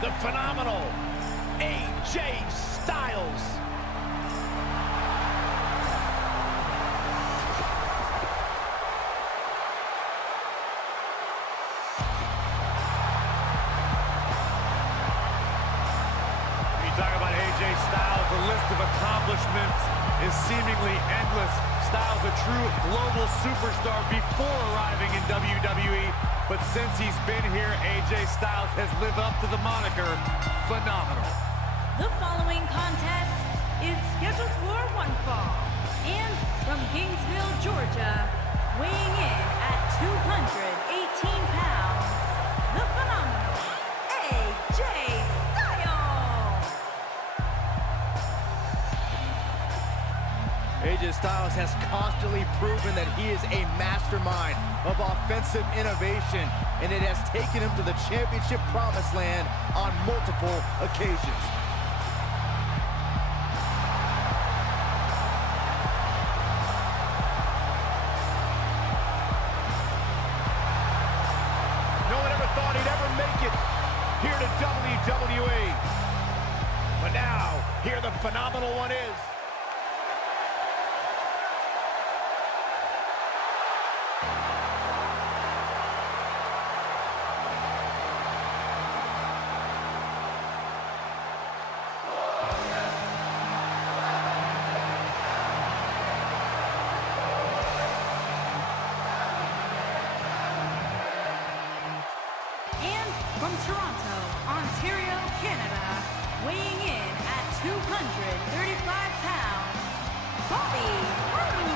the phenomenal AJ Styles. Talk about AJ Styles, the list of accomplishments is seemingly endless. Styles a true global superstar before arriving in WWE, but since he's been here, AJ Styles has lived up to the moniker, phenomenal. The following contest is scheduled for one fall, and from Gainesville, Georgia, weighing in at 218 pounds, the phenomenal AJ Styles. AJ Styles has constantly proven that he is a mastermind of offensive innovation, and it has taken him to the championship promised land on multiple occasions. No one ever thought he'd ever make it here to WWE. But now, here the phenomenal one is. From Toronto, Ontario, Canada, weighing in at 235 pounds, Bobby Roode.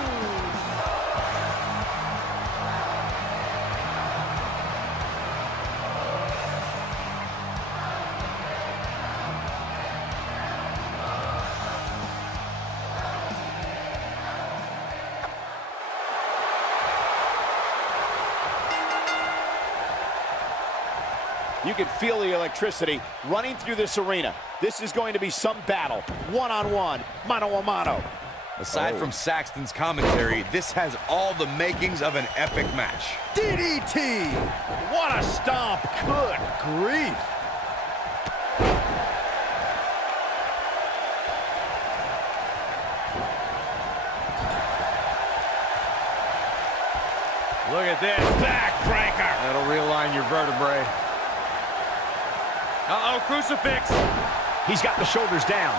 You can feel the electricity running through this arena. This is going to be some battle. One-on-one, mano-a-mano. Aside from Saxton's commentary, this has all the makings of an epic match. DDT! What a stomp. Good grief. Look at this, backbreaker. That'll realign your vertebrae. Uh-oh, crucifix. He's got the shoulders down.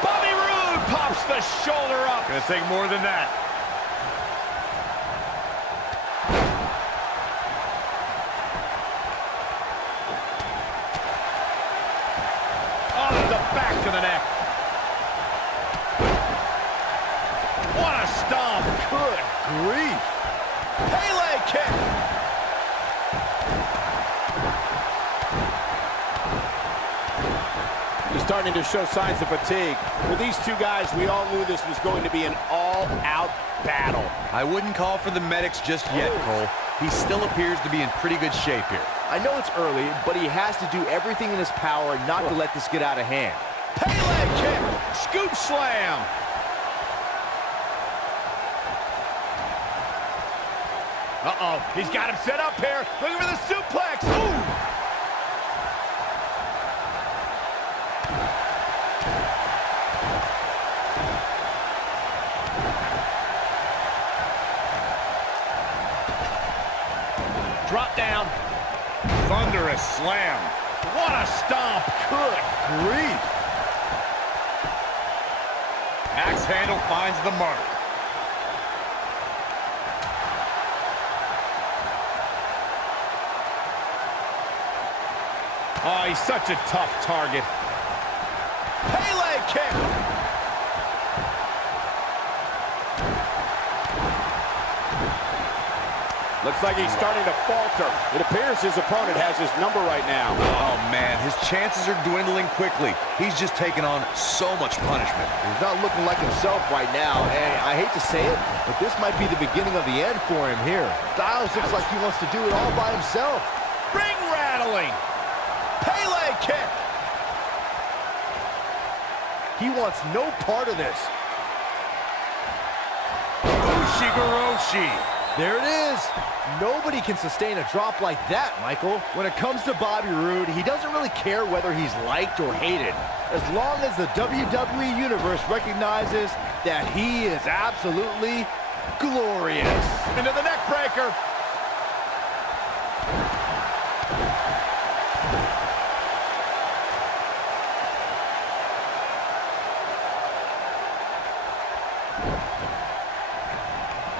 Bobby Roode pops the shoulder up. Gonna take more than that. Oh, the back of the neck. What a stomp. Good grief. Pele kick. He's starting to show signs of fatigue. With these two guys, we all knew this was going to be an all-out battle. I wouldn't call for the medics just yet, Cole. He still appears to be in pretty good shape here. I know it's early, but he has to do everything in his power not to let this get out of hand. Pele kick. Scoop slam. Uh-oh, he's got him set up here. Looking for the suplex. Ooh! Drop down. Thunderous slam. What a stomp. Good grief. Axe handle finds the mark. Oh, he's such a tough target. Pele kick. Looks like he's starting to falter. It appears his opponent has his number right now. Oh, man, his chances are dwindling quickly. He's just taking on so much punishment. He's not looking like himself right now, and I hate to say it, but this might be the beginning of the end for him here. Styles looks like he wants to do it all by himself. Ring rattling. Pele kick. He wants no part of this. Ushigoroshi. There it is. Nobody can sustain a drop like that, Michael. When it comes to Bobby Roode, he doesn't really care whether he's liked or hated, as long as the WWE Universe recognizes that he is absolutely glorious. Into the neck breaker.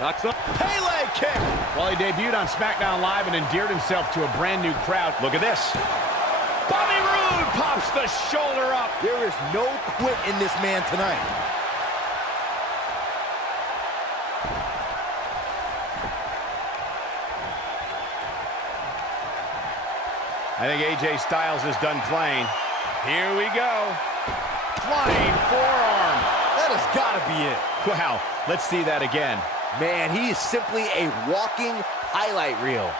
Knocks up. Pele kick. Well, he debuted on SmackDown Live and endeared himself to a brand new crowd. Look at this. Bobby Roode pops the shoulder up. There is no quit in this man tonight. I think AJ Styles is done playing. Here we go. Flying forearm. That has got to be it. Wow, let's see that again. Man, he is simply a walking highlight reel.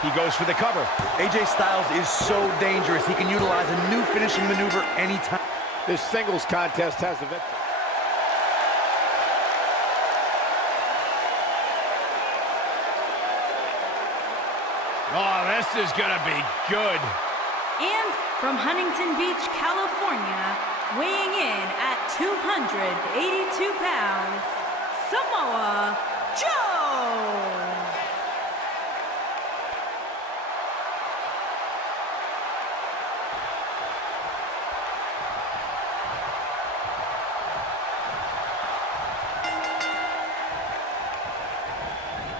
He goes for the cover. AJ Styles is so dangerous. He can utilize a new finishing maneuver anytime. This singles contest has the victory. Oh, this is gonna be good. And from Huntington Beach, California, weighing in at 282 pounds, Samoa Joe!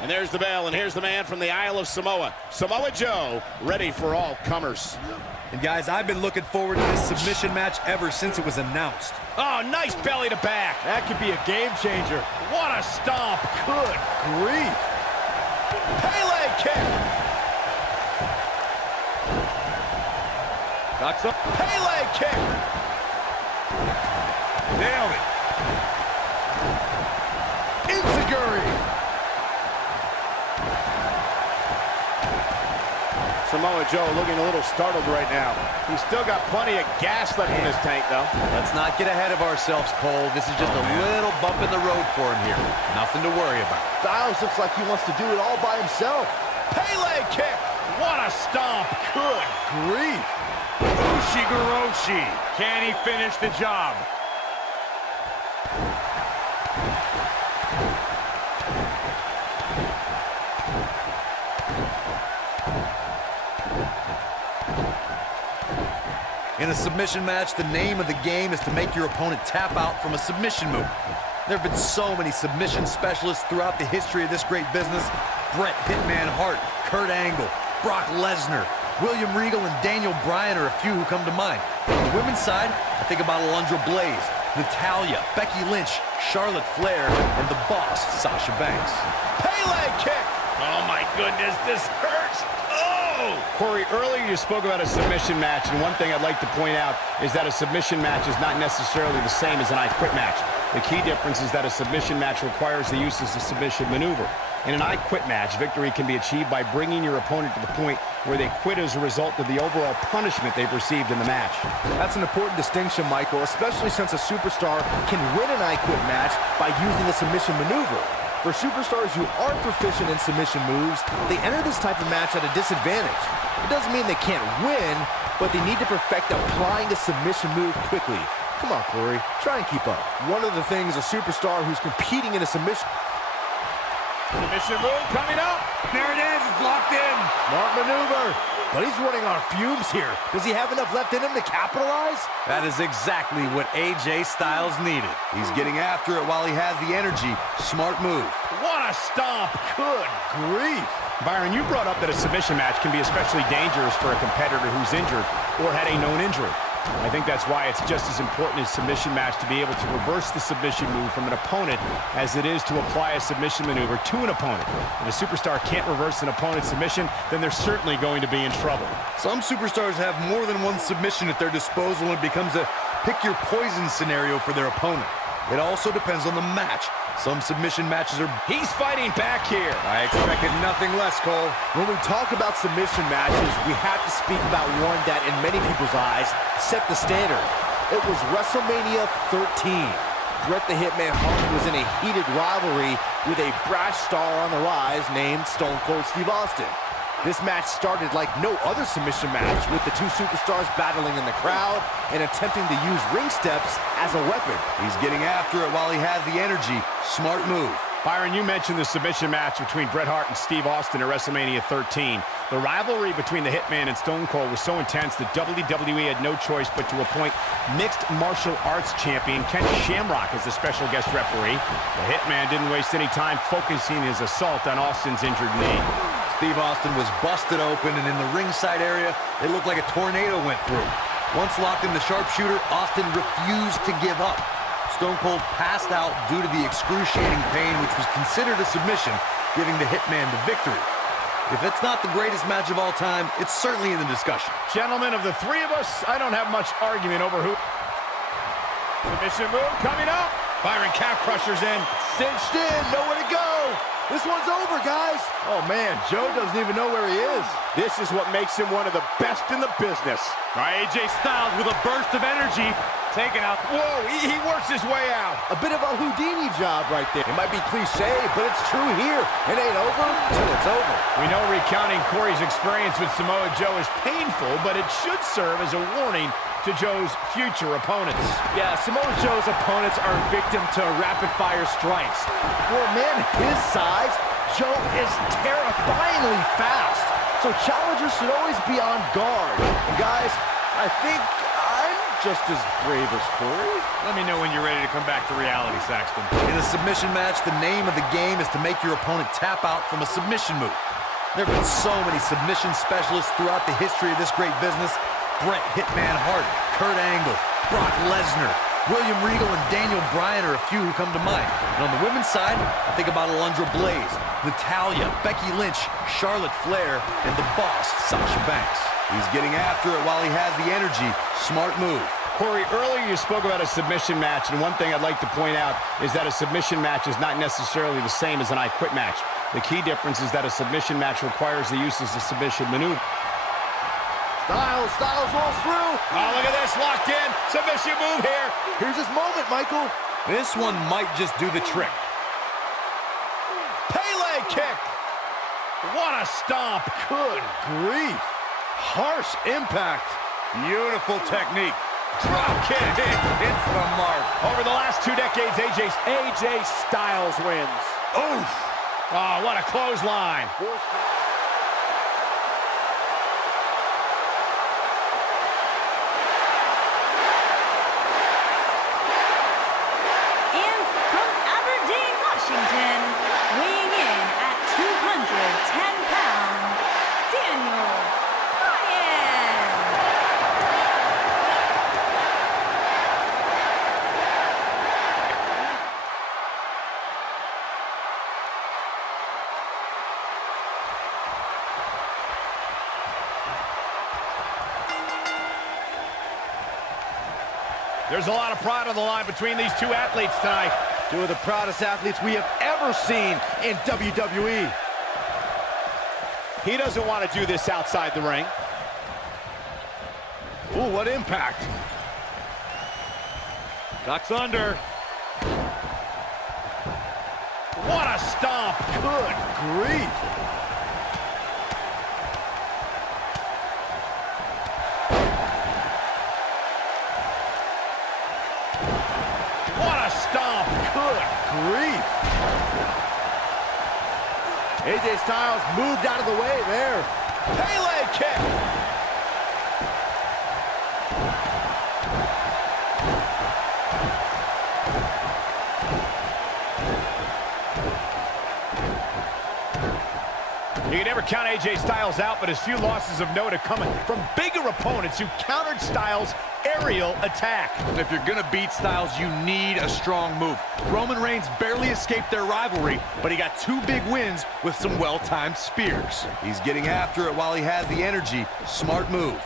And there's the bell, and here's the man from the Isle of Samoa, Samoa Joe, ready for all comers. And guys, I've been looking forward to this submission match ever since it was announced. Oh, nice belly to back. That could be a game changer. What a stomp. Good grief. Pele kick. Knocks up. Pele kick. Nailed it. Enziguri. Samoa Joe looking a little startled right now. He's still got plenty of gas left in his tank, though. Let's not get ahead of ourselves, Cole. This is just a little bump in the road for him here. Nothing to worry about. Styles looks like he wants to do it all by himself. Pele kick. What a stomp. Good grief. Ushigoroshi. Can he finish the job? In a submission match, the name of the game is to make your opponent tap out from a submission move. There have been so many submission specialists throughout the history of this great business. Bret Hitman Hart, Kurt Angle, Brock Lesnar, William Regal, and Daniel Bryan are a few who come to mind. On the women's side, I think about Alundra Blaze, Natalya, Becky Lynch, Charlotte Flair, and the boss, Sasha Banks. Pele kick. Oh, my goodness, this hurts. Oh! Corey, earlier you spoke about a submission match, and one thing I'd like to point out is that a submission match is not necessarily the same as an I Quit match. The key difference is that a submission match requires the use of a submission maneuver. In an I Quit match, victory can be achieved by bringing your opponent to the point where they quit as a result of the overall punishment they've received in the match. That's an important distinction, Michael, especially since a superstar can win an I Quit match by using a submission maneuver. For superstars who aren't proficient in submission moves, they enter this type of match at a disadvantage. It doesn't mean they can't win, but they need to perfect applying a submission move quickly. Come on, Corey, try and keep up. One of the things a superstar who's competing in a submission Submission move coming up. There it is, it's locked in. Smart maneuver, but he's running on fumes here. Does he have enough left in him to capitalize? That is exactly what AJ Styles needed. He's getting after it while he has the energy. Smart move. What a stomp. Good grief. Byron, you brought up that a submission match can be especially dangerous for a competitor who's injured or had a known injury. I think that's why it's just as important in a submission match to be able to reverse the submission move from an opponent as it is to apply a submission maneuver to an opponent. If a superstar can't reverse an opponent's submission, then they're certainly going to be in trouble. Some superstars have more than one submission at their disposal, and it becomes a pick-your-poison scenario for their opponent. It also depends on the match. Some submission matches are... He's fighting back here. I expected nothing less, Cole. When we talk about submission matches, we have to speak about one that, in many people's eyes, set the standard. It was WrestleMania 13. Bret the Hitman Hart was in a heated rivalry with a brash star on the rise named Stone Cold Steve Austin. This match started like no other submission match, with the two superstars battling in the crowd and attempting to use ring steps as a weapon. He's getting after it while he has the energy. Smart move. Byron, you mentioned the submission match between Bret Hart and Steve Austin at WrestleMania 13. The rivalry between the Hitman and Stone Cold was so intense that WWE had no choice but to appoint mixed martial arts champion Ken Shamrock as the special guest referee. The Hitman didn't waste any time focusing his assault on Austin's injured knee. Steve Austin was busted open, and in the ringside area, it looked like a tornado went through. Once locked in the sharpshooter, Austin refused to give up. Stone Cold passed out due to the excruciating pain, which was considered a submission, giving the Hitman the victory. If it's not the greatest match of all time, it's certainly in the discussion. Gentlemen, of the three of us, I don't have much argument over who. Submission move coming up. Byron calf crushers in. Cinched in, nowhere to go. This one's over, guys. Oh, man, Joe doesn't even know where he is. This is what makes him one of the best in the business. All right, AJ Styles with a burst of energy. Taken out. Whoa, he works his way out. A bit of a Houdini job right there. It might be cliche, but it's true here. It ain't over till it's over. We know recounting Corey's experience with Samoa Joe is painful, but it should serve as a warning to Joe's future opponents. Yeah, Samoa Joe's opponents are victim to rapid-fire strikes. For a man his size, Joe is terrifyingly fast. So challengers should always be on guard. And guys, I think I'm just as brave as Corey. Let me know when you're ready to come back to reality, Saxton. In a submission match, the name of the game is to make your opponent tap out from a submission move. There have been so many submission specialists throughout the history of this great business. Bret Hitman Hart, Kurt Angle, Brock Lesnar, William Regal, and Daniel Bryan are a few who come to mind. And on the women's side, I think about Alundra Blaze, Natalya, Becky Lynch, Charlotte Flair, and the boss, Sasha Banks. He's getting after it while he has the energy. Smart move. Corey, earlier you spoke about a submission match, and one thing I'd like to point out is that a submission match is not necessarily the same as an I Quit match. The key difference is that a submission match requires the use of a submission maneuver. Styles rolls through. Oh, look at this, locked in. Submission move here. Here's his moment, Michael. This one might just do the trick. Pele kick. What a stomp. Good grief. Harsh impact. Beautiful technique. Drop kick. Hits the mark. Over the last 2 decades, AJ Styles wins. Oof. Oh, what a clothesline. Washington, weighing in at 210 pounds, Daniel Bryan. There's a lot of pride on the line between these two athletes tonight. Two of the proudest athletes we have ever seen in WWE. He doesn't want to do this outside the ring. Ooh, what impact. Ducks under. What a stomp. Good grief. What a stomp. Good grief. AJ Styles moved out of the way there. Pele kick. You can never count AJ Styles out, but his few losses of note are coming from bigger opponents who countered Styles' aerial attack. If you're gonna beat Styles, you need a strong move. Roman Reigns barely escaped their rivalry, but he got 2 big wins with some well-timed spears. He's getting after it while he has the energy. Smart move.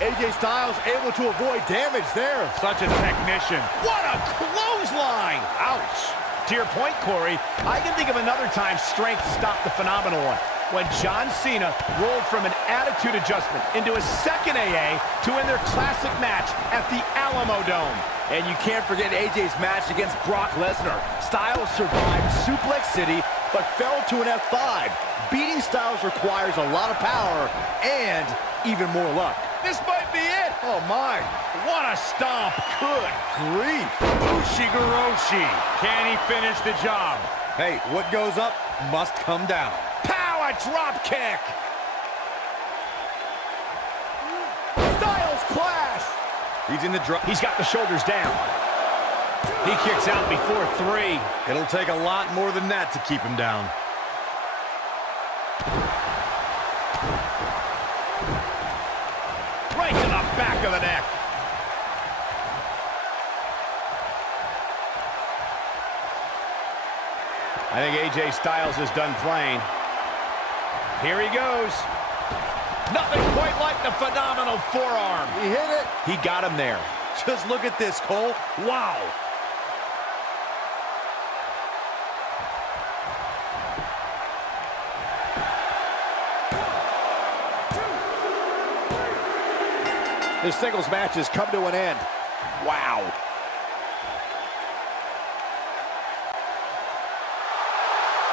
AJ Styles able to avoid damage there. Such a technician. What a clothesline! Ouch! To your point, Corey, I can think of another time strength stopped the phenomenal one. when John Cena rolled from an attitude adjustment into a second AA to win their classic match at the Alamo Dome. And you can't forget AJ's match against Brock Lesnar. Styles survived Suplex City, but fell to an F5. Beating Styles requires a lot of power and even more luck. This might be it. Oh my. What a stomp. Good grief. Ushigoroshi. Can he finish the job? Hey, what goes up must come down. Power drop kick. Styles clash. He's in the drop. He's got the shoulders down. He kicks out before 3. It'll take a lot more than that to keep him down. Right to the back of the neck. I think AJ Styles is done playing. Here he goes. Nothing quite like the phenomenal forearm. He hit it. He got him there. Just look at this, Cole. Wow. This singles match has come to an end. Wow.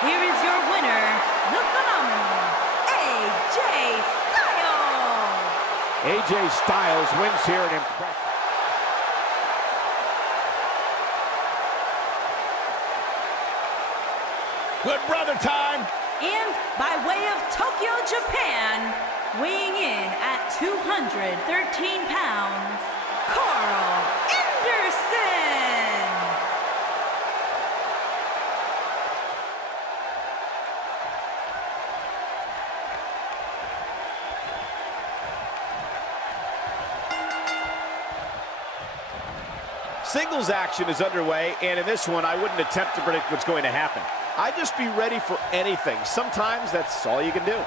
Here is your winner, the phenomenal AJ Styles. AJ Styles wins here an impressive. Good brother time. And by way of Tokyo, Japan, weighing in at 213 pounds, Carl Anderson. Singles action is underway, and in this one, I wouldn't attempt to predict what's going to happen. I'd just be ready for anything. Sometimes that's all you can do.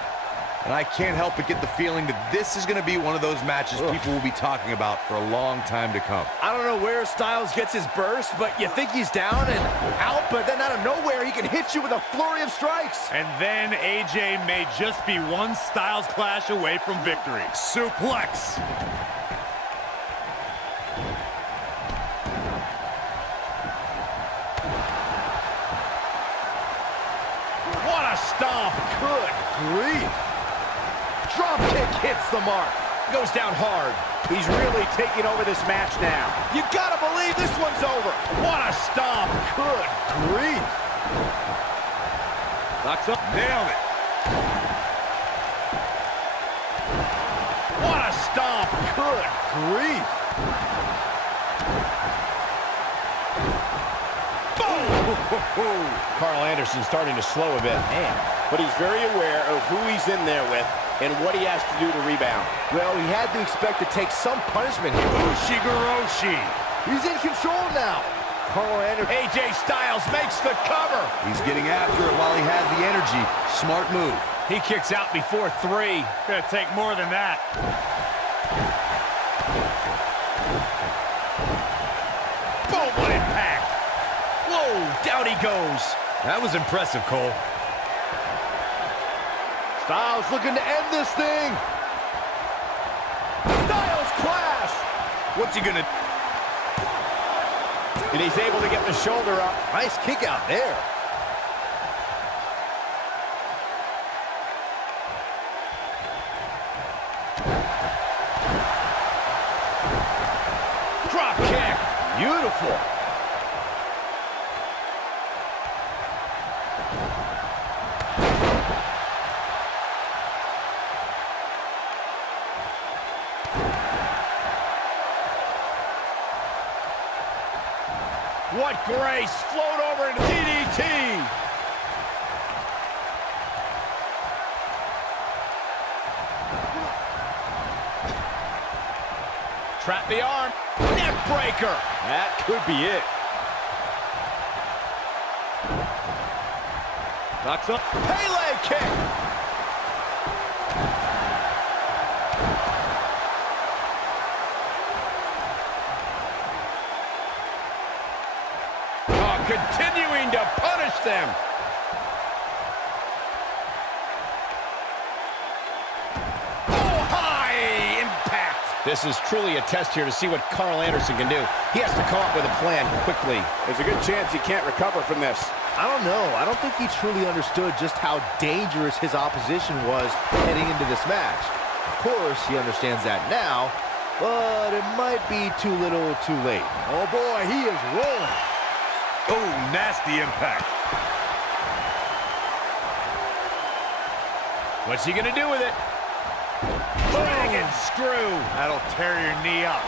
And I can't help but get the feeling that this is going to be one of those matches people will be talking about for a long time to come. I don't know where Styles gets his burst, but you think he's down and out, but then out of nowhere, he can hit you with a flurry of strikes. And then AJ may just be one Styles clash away from victory. Suplex. What a stomp. Good grief. Drop kick hits the mark. Goes down hard. He's really taking over this match now. You gotta believe this one's over. What a stomp. Good grief. Knocks up. Nailed it. What a stomp. Good grief. Carl Anderson starting to slow a bit. Man, but he's very aware of who he's in there with and what he has to do to rebound. Well, he had to expect to take some punishment here. Ushigoroshi. He's in control now. Carl Anderson. AJ Styles makes the cover. He's getting after it while he has the energy. Smart move. He kicks out before 3. Gonna take more than that. Boom, what impact. Whoa, down he goes. That was impressive, Cole. Styles looking to end this thing. Styles clash. What's he gonna... And he's able to get the shoulder up. Nice kick out there. Drop kick. Beautiful. What grace. Float over into DDT. Trap the arm. Neck breaker. That could be it. Knocks up. Pele kick. Continuing to punish them. This is truly a test here to see what Carl Anderson can do. He has to come up with a plan quickly. There's a good chance he can't recover from this. I don't know. I don't think he truly understood just how dangerous his opposition was heading into this match. Of course, he understands that now, but it might be too little too late. Oh boy, he is rolling. Oh, nasty impact. What's he gonna do with it? Dragon screw. That'll tear your knee up.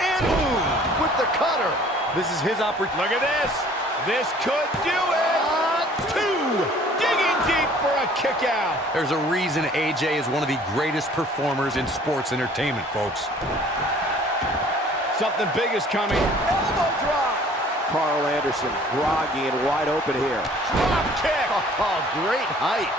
And boom, with the cutter. This is his opportunity. Look at this. This could do it. Two. Digging deep for a kick out. There's a reason AJ is one of the greatest performers in sports entertainment, folks. Something big is coming. Elbow drop. Carl Anderson groggy and wide open here. Drop kick. Oh, great height.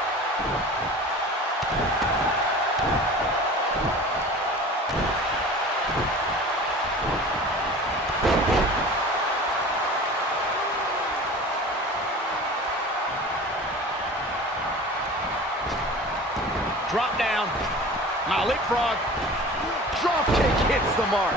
Drop down. Now leapfrog. Drop kick hits the mark.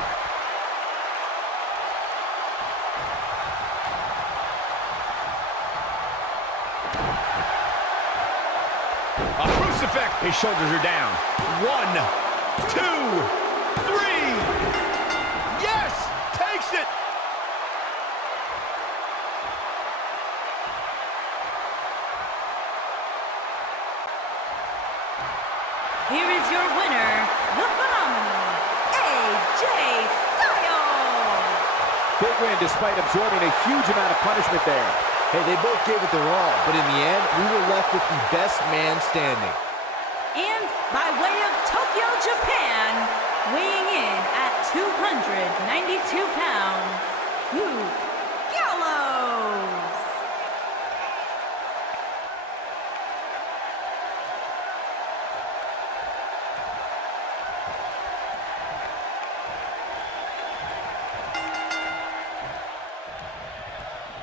A crucifix. His shoulders are down. 1, 2, 3. Yes! Takes it! Here is your winner, the phenomenal AJ Styles. Big win despite absorbing a huge amount of punishment there. Hey, they both gave it their all, but in the end, we were left with the best man standing. And by way of Tokyo, Japan, weighing in at 292 pounds, Luke Gallows.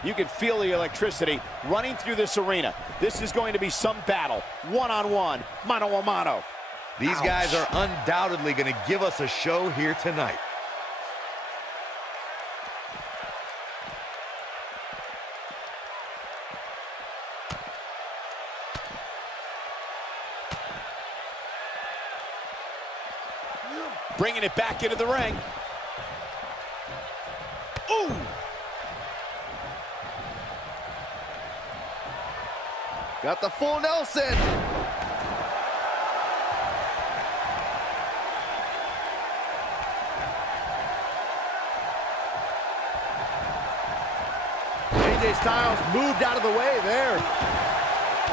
You can feel the electricity running through this arena. This is going to be some battle. One-on-one, mano-a-mano. These guys are undoubtedly going to give us a show here tonight. Bringing it back into the ring. Ooh! Got the full Nelson. AJ Styles moved out of the way there.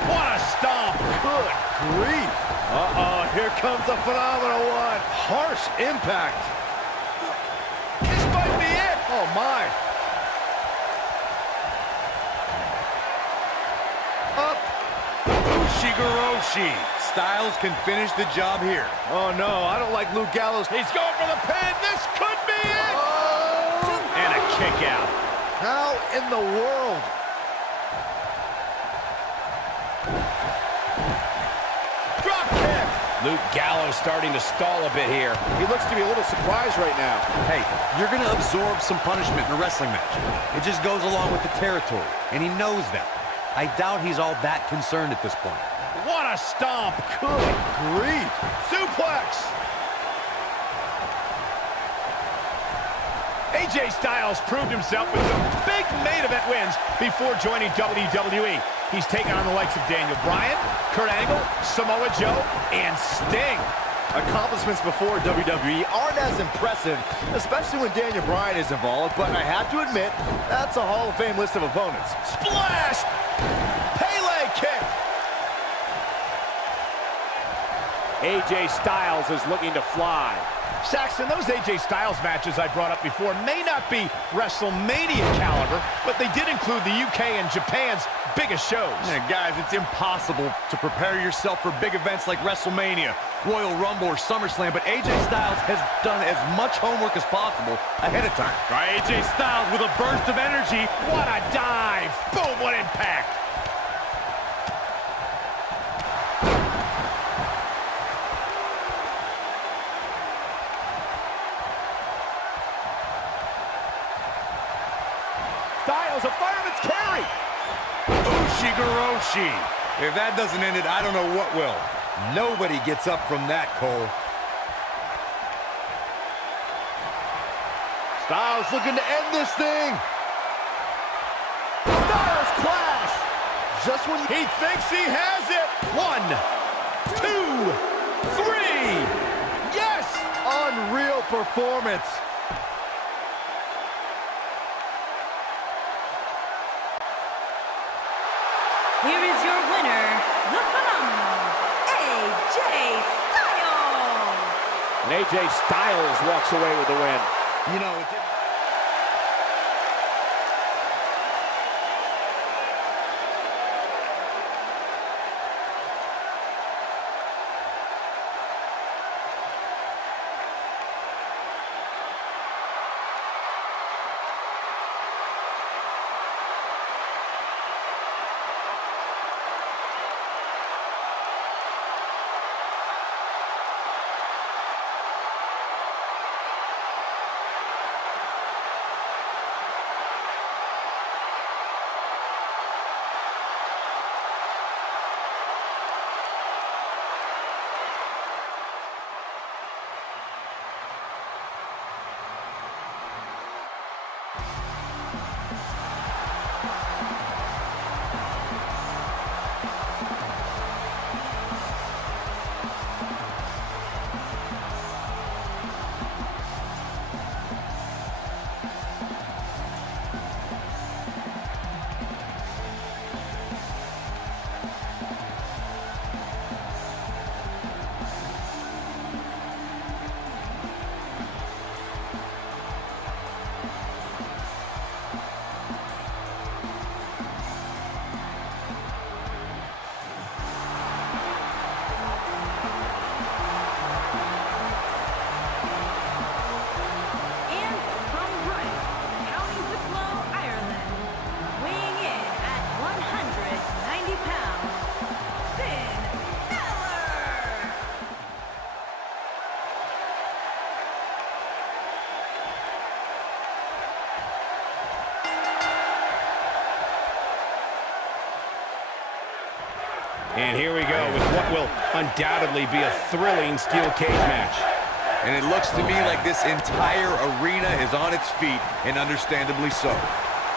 What a stomp. Good grief. Uh-oh, here comes the phenomenal one. Harsh impact. This might be it. Oh, my. Up. Ushigoroshi. Styles can finish the job here. Oh, no, I don't like Luke Gallows. He's going for the pin. This could be it. Oh! And a kick out. How in the world? Drop kick. Luke Gallows starting to stall a bit here. He looks to be a little surprised right now. Hey, you're going to absorb some punishment in a wrestling match. It just goes along with the territory, and he knows that. I doubt he's all that concerned at this point. What a stomp. Good grief. Suplex. AJ Styles proved himself with some big main event wins before joining WWE. He's taken on the likes of Daniel Bryan, Kurt Angle, Samoa Joe, and Sting. Accomplishments before WWE aren't as impressive, especially when Daniel Bryan is involved, but I have to admit, that's a Hall of Fame list of opponents. Splash! Pele kick! AJ Styles is looking to fly. Saxton, those AJ Styles matches I brought up before may not be WrestleMania caliber, but they did include the UK and Japan's biggest shows. Yeah, guys, it's impossible to prepare yourself for big events like WrestleMania, Royal Rumble, or SummerSlam, but AJ Styles has done as much homework as possible ahead of time. AJ Styles with a burst of energy. What a dive! Boom, what impact! Styles, a fireman's carry. Ushigoroshi. If that doesn't end it, I don't know what will. Nobody gets up from that, Cole. Styles looking to end this thing. Styles clash. Just when he thinks he has it. 1, 2, 3. Yes! Unreal performance. Here is your winner, the phenomenal AJ Styles. And AJ Styles walks away with the win. You know, it didn't... And here we go with what will undoubtedly be a thrilling steel cage match. And it looks to me like this entire arena is on its feet, and understandably so.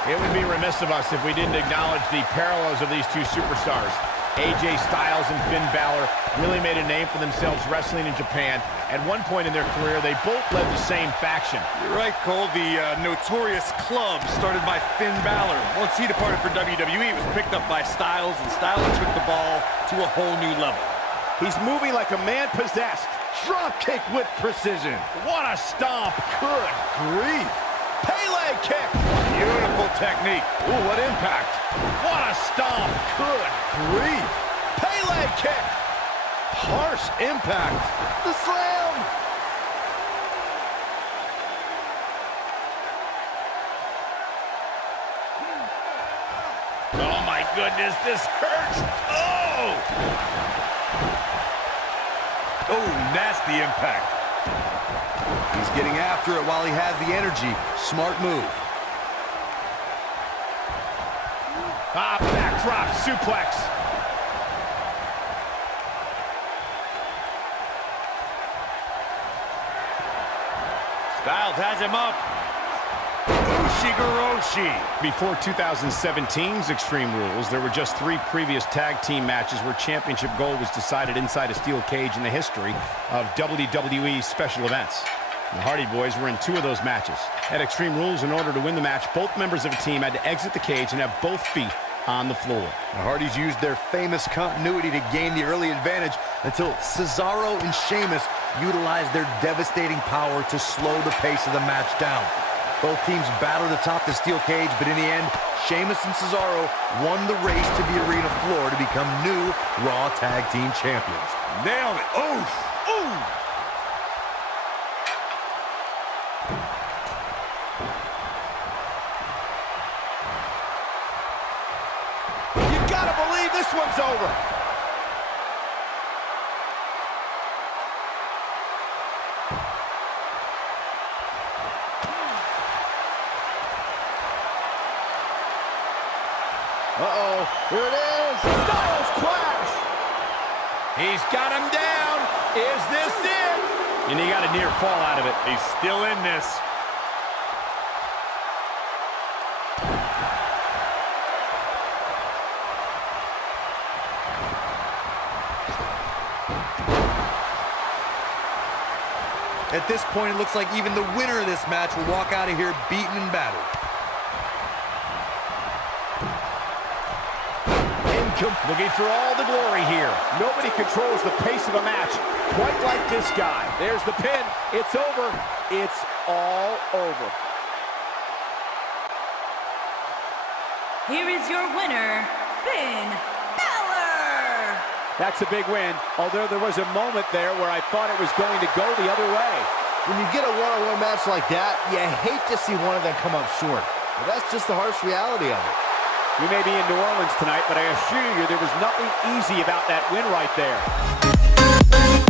It would be remiss of us if we didn't acknowledge the parallels of these two superstars. AJ Styles and Finn Balor really made a name for themselves wrestling in Japan. At one point in their career, they both led the same faction. You're right, Cole. The notorious club started by Finn Balor. Once he departed for WWE, it was picked up by Styles, and Styles took the ball to a whole new level. He's moving like a man possessed. Drop kick with precision. What a stomp. Good grief. Pele kick. Beautiful technique. Ooh, what impact. What a stomp. Good grief. Pele kick. Harsh impact. The slam. Oh my goodness, this hurts. Oh! Oh, nasty impact. He's getting after it while he has the energy. Smart move. Backdrop suplex. Styles has him up. Ushigoroshi. Before 2017's Extreme Rules, there were just 3 previous tag team matches where championship gold was decided inside a steel cage in the history of WWE special events. The Hardy Boys were in 2 of those matches. At Extreme Rules, in order to win the match, both members of a team had to exit the cage and have both feet on the floor. The Hardys used their famous continuity to gain the early advantage until Cesaro and Sheamus utilized their devastating power to slow the pace of the match down. Both teams battled atop the steel cage, but in the end, Sheamus and Cesaro won the race to the arena floor to become new Raw Tag Team Champions. Nailed it. Oof. Ooh. You gotta believe this one's over. Uh-oh, here it is. Styles Clash. He's got him down. Is this it? And he got a near fall out of it. He's still in this. At this point, it looks like even the winner of this match will walk out of here beaten and battered. Looking for all the glory here. Nobody controls the pace of a match quite like this guy. There's the pin. It's over. It's all over. Here is your winner, Finn Balor. That's a big win, although there was a moment there where I thought it was going to go the other way. When you get a one-on-one match like that, you hate to see one of them come up short. But that's just the harsh reality of it. We may be in New Orleans tonight, but I assure you there was nothing easy about that win right there.